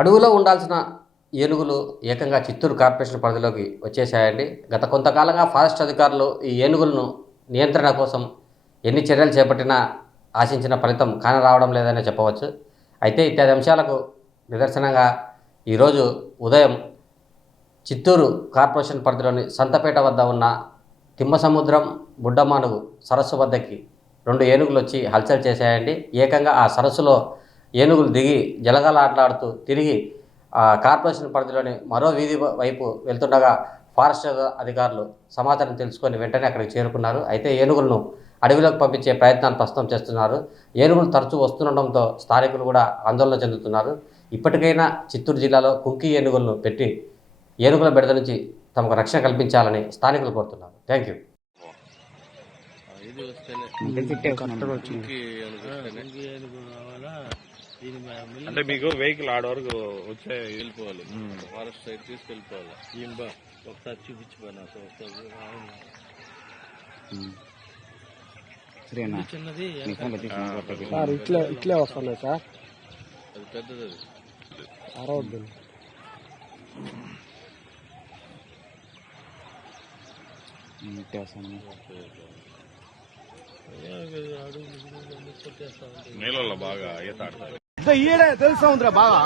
అడవులో ఉండాల్సిన ఏనుగులు ఏకంగా చిత్తూరు కార్పొరేషన్ పరిధిలోకి వచ్చేసాయండి. గత కొంతకాలంగా ఫారెస్ట్ అధికారులు ఈ ఏనుగులను నియంత్రణ కోసం ఎన్ని చర్యలు చేపట్టినా ఆశించిన ఫలితం కానరావడం లేదనే చెప్పవచ్చు. అయితే ఇత్యాది అంశాలకు నిదర్శనంగా ఈరోజు ఉదయం చిత్తూరు కార్పొరేషన్ పరిధిలోని సంతపేట వద్ద ఉన్న తిమ్మసముద్రం బుడ్డమానుగు సరస్సు వద్దకి 2 ఏనుగులు వచ్చి హల్చల్ చేశాయండి. ఏకంగా ఆ సరస్సులో ఏనుగులు దిగి జలగలాట్లాడుతూ తిరిగి కార్పొరేషన్ పరిధిలోని మరో వీధి వైపు వెళ్తుండగా ఫారెస్ట్ అధికారులు సమాచారం తెలుసుకొని వెంటనే అక్కడికి చేరుకున్నారు. అయితే ఏనుగులను అడవిలోకి పంపించే ప్రయత్నాలు ప్రస్తుతం చేస్తున్నారు. ఏనుగులు తరచూ వస్తుండటంతో స్థానికులు కూడా ఆందోళన చెందుతున్నారు. ఇప్పటికైనా చిత్తూరు జిల్లాలో కుంకి ఏనుగులను పెట్టి ఏనుగుల బెడద నుంచి తమకు రక్షణ కల్పించాలని స్థానికులు కోరుతున్నారు. Thank you. అంటే మీకు వెహికల్ ఆడ వరకు వచ్చే వెళ్ళిపోవాలి, ఫారెస్ట్ సైడ్ తీసుకెళ్ళిపోవాలి. ఒకసారి చూపించిపోయినా చిన్నది ఇట్లే వస్తున్నాయి సార్. అది పెద్దది, అది అరవద్దు. నీళ్ళలో బాగా ఈత ఆడతారు. తెలుసా ఉందిరా బాగా